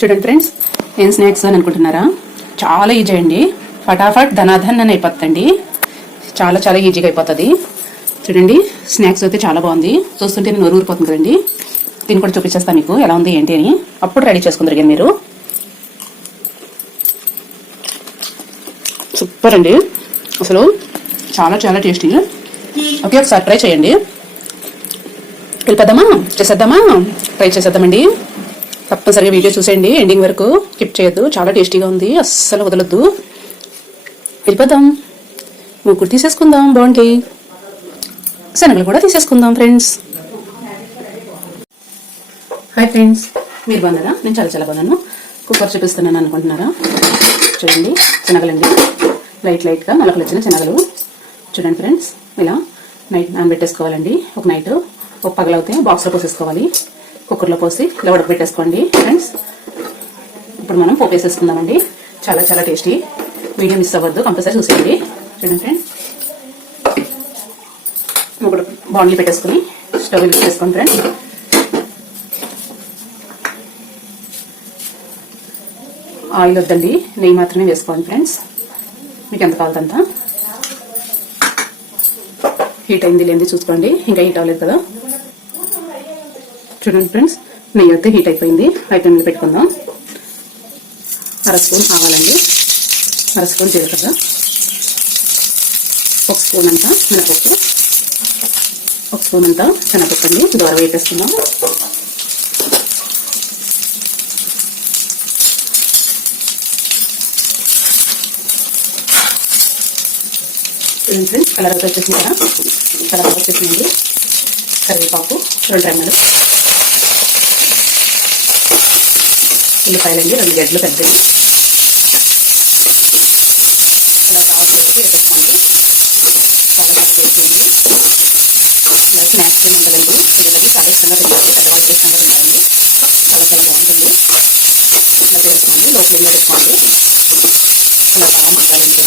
చూడండి ఫ్రెండ్స్, ఏం స్నాక్స్ అని అనుకుంటున్నారా? చాలా ఈజీ అండి. ఫటాఫట్ ధనాధన్ అని అయిపోతుందండి. చాలా చాలా ఈజీగా అయిపోతుంది. చూడండి, స్నాక్స్ అయితే చాలా బాగుంది. చూస్తుంటే నేను ఊరిపోతుంది కదండి. దీన్ని కూడా చూపించేస్తాను మీకు ఎలా ఉంది ఏంటి అని. అప్పుడు రెడీ చేసుకుందరు మీరు. సూపర్ అండి, అసలు చాలా చాలా టేస్టీ. ఓకే, ఒకసారి ట్రై చేయండి. వెళ్ళిపోద్దామా? ట్రై చేసేద్దామండి. తప్పనిసరిగా వీడియో చూసేయండి, ఎండింగ్ వరకు స్కిప్ చేయొద్దు. చాలా టేస్టీగా ఉంది, అస్సలు వదలొద్దు. వెళ్ళిపోదాం. ముగ్గురు తీసేసుకుందాం, బాగుంటాయి. శనగలు కూడా తీసేసుకుందాం ఫ్రెండ్స్. హాయ్ ఫ్రెండ్స్, మీరు బాగున్నారా? నేను చాలా చాలా బాగున్నాను. కుక్కర్ చూపిస్తున్నాను అనుకుంటున్నారా? చూడండి, శనగలండి. లైట్గా నలకలు వచ్చిన శనగలు. చూడండి ఫ్రెండ్స్, ఇలా నైట్ నానబెట్టేసుకోవాలండి. ఒక నైట్ ఒక పగలవుతే బాక్స్లో పోసేసుకోవాలి. కుక్కర్లో పోసి ఇలా ఉడకబెట్టేసుకోండి ఫ్రెండ్స్. ఇప్పుడు మనం పోపు వేసేసుకుందామండి. చాలా చాలా టేస్టీ. వీడియో మిస్ అవ్వద్దు, కంపల్సరీ చూసేయండి. చూడండి ఫ్రెండ్స్, ఇప్పుడు బాండ్లీ పెట్టేసుకుని స్టవ్ యూజ్ చేసుకోండి ఫ్రెండ్స్. ఆయిల్ వద్దండి, నెయ్యి మాత్రమే వేసుకోండి ఫ్రెండ్స్. మీకు ఎంత కావాలంత. హీట్ అయింది లేనిది చూసుకోండి, ఇంకా హీట్ అవ్వలేదు కదా. చూడండి ఫ్రెండ్స్, నెయ్యి అయితే హీట్ అయిపోయింది. అయిపోయింది పెట్టుకుందాం. అర స్పూన్ ఆవాలండి, అర స్పూన్ జీలకర్ర, ఒక స్పూన్ అంతా మినపప్పు, ఒక స్పూన్ అంతా శనగపప్పు అండి. దూర వేపేసుకుందాం. చూడండి ఫ్రెండ్స్, కలర్ అయితే వచ్చేసింది కదా. కలర్ వచ్చేసిందండి. కరివేపాకు 2 రెమ్మలు, ఉల్లిపాయలండి 2 గడ్డలు పెద్దవి. అలా కావాల్సి వేసేసుకోండి. చాలా బాగా వేసుకోండి. ఇలా స్నాక్స్ ఏమి ఉండదండి. పిల్లలకి చాలా ఇష్టంగా తింటారు, పెద్దవాళ్ళు ఇష్టంగా తింటారండి. చాలా చాలా బాగుంటుంది. ఇలా చేసుకోండి. లో ఫ్లేమ్లో పెట్టుకోండి. ఇలా బాగా మగ్గాలండి.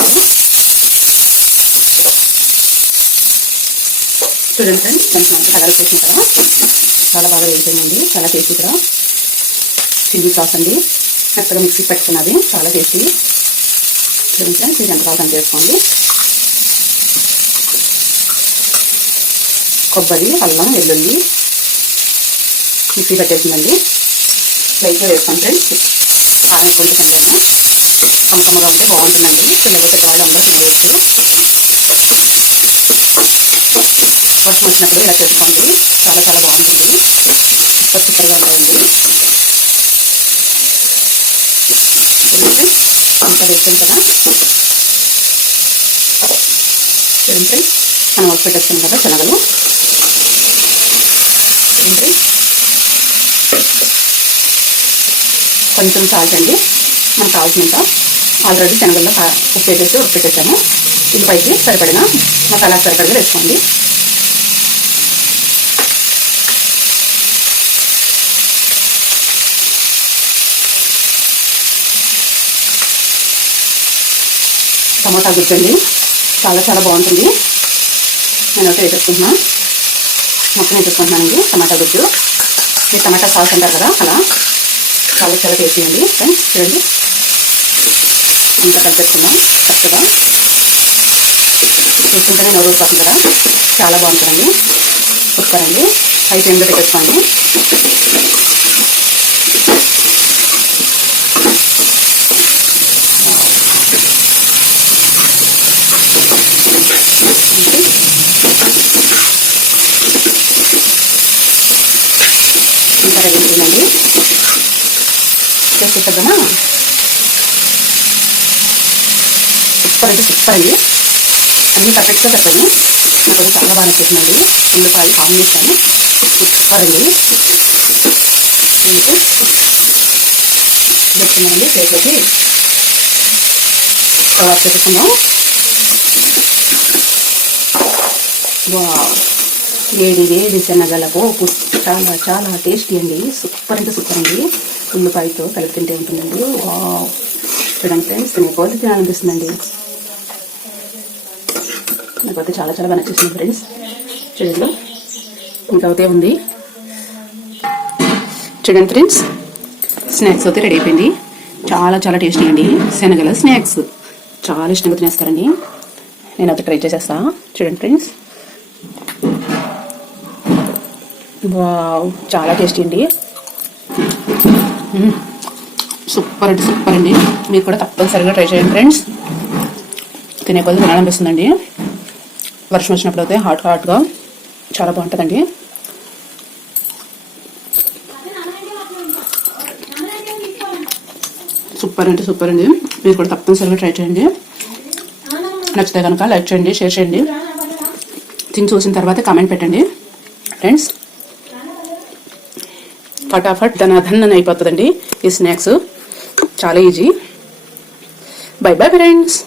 చూడండి ఫ్రెండ్స్, కొంచెం అంతా కలర్ చేసిన కదా, చాలా బాగా వేసేయండి. చాలా టేస్టీ కదా. చిల్లీ సాస్ అండి, మెత్తగా మిక్సీ పెట్టుకున్నది, చాలా టేస్టీ. చూడండి ఫ్రెండ్స్, మీకు ఎంత కావాలని చేసుకోండి. కొబ్బరి, అల్లం, వెల్లుల్లి మిక్సీ పెట్టేసిందండి. లైట్గా వేసుకోండి ఫ్రెండ్స్. కారం కొంచెం తినలేము, కమ్మకమ్మగా ఉంటే బాగుంటుందండి. పిల్లలు పెద్దవాళ్ళు అందరూ తినవచ్చు. వర్షం వచ్చినప్పుడు ఇలా చేసుకోండి, చాలా చాలా బాగుంటుంది. సూపర్గా ఉంటాయండి. చూడండి, అంతా వేసాం కదా. చూడండి, మనం ఉప్పు పెట్టేస్తాం కదా శనగలు. చూడండి, కొంచెం సాల్ట్ అండి, మనకు కావాల్సినంత. ఆల్రెడీ శనగల్లో ఉప్పు వేసేసి ఉప్పు పెట్టేసాము. ఉల్లిపాయకి సరిపడిన మసాలా సరిపడిన వేసుకోండి. టమాటా గుజ్జండి, చాలా చాలా బాగుంటుంది. నేనైతే వేసేసుకుంటున్నాను, మొత్తం వేసేసుకుంటున్నానండి టమాటా గుజ్జు. మీరు టమాటా సాస్ అంటారు కదా, అలా చాలా చాలా టేస్టీ అండి ఫ్రెండ్స్. చూడండి, అంతా కలిపేసుకుందాం చక్కగా. చూసుకుంటేనే నోరు ఊరిపోతుంది కదా, చాలా బాగుంటుందండి. సూపర్ అండి. అయితే ఎందు పెట్టేసుకోండి. ఇంకా రెడీ అవుతుందండి. చేసేద్దామా? సూపర్ అంటే సూపర్ అండి. అన్నీ పర్ఫెక్ట్గా చెప్పండి. నాకు అది చాలా బాగా నచ్చేసిందండి. ఉల్లిపాయ కాంబినేషన్ సూపర్ అండి. వేసుకున్నామండి ప్లేట్లోకి. స్టవ్ ఆఫ్ చేసుకుందాం. వేడి వేడి శనగల పోపు చాలా చాలా టేస్టీ అండి. సూపర్ అంటే సూపర్ అండి. ఉల్లిపాయతో కలిపి తింటే ఉంటుందండి. చూడండి ఫ్రెండ్స్, తినే కోళ్ళు తినాలనిపిస్తుందండి. నాకైతే చాలా చాలా బాగా నచ్చేసింది ఫ్రెండ్స్. చూడండి, ఇంకా అవుతే ఉంది. చూడండి ఫ్రెండ్స్, స్నాక్స్ అయితే రెడీ అయిపోయింది. చాలా చాలా టేస్టీ అండి. శనగల స్నాక్స్ చాలా ఇష్టంగా తినేస్తారండి. నేనైతే ట్రై చేసేస్తా. చూడండి ఫ్రెండ్స్, వావ్, చాలా టేస్టీ అండి. సూపర్ అంటే సూపర్ అండి. మీరు కూడా తప్పనిసరిగా ట్రై చేయండి ఫ్రెండ్స్. తినే కొద్ది తినాలనిపిస్తుందండి. వర్షం వచ్చినప్పుడు అయితే హాట్గా చాలా బాగుంటుందండి. సూపర్ అంటే సూపర్ అండి. మీరు కూడా తప్పనిసరిగా ట్రై చేయండి. నచ్చితే కనుక లైక్ చేయండి, షేర్ చేయండి. తిని చూసిన తర్వాత కామెంట్ పెట్టండి ఫ్రెండ్స్. ఫటాఫట్ ధన అయిపోతుందండి ఈ స్నాక్స్. చాలా ఈజీ. By bye friends.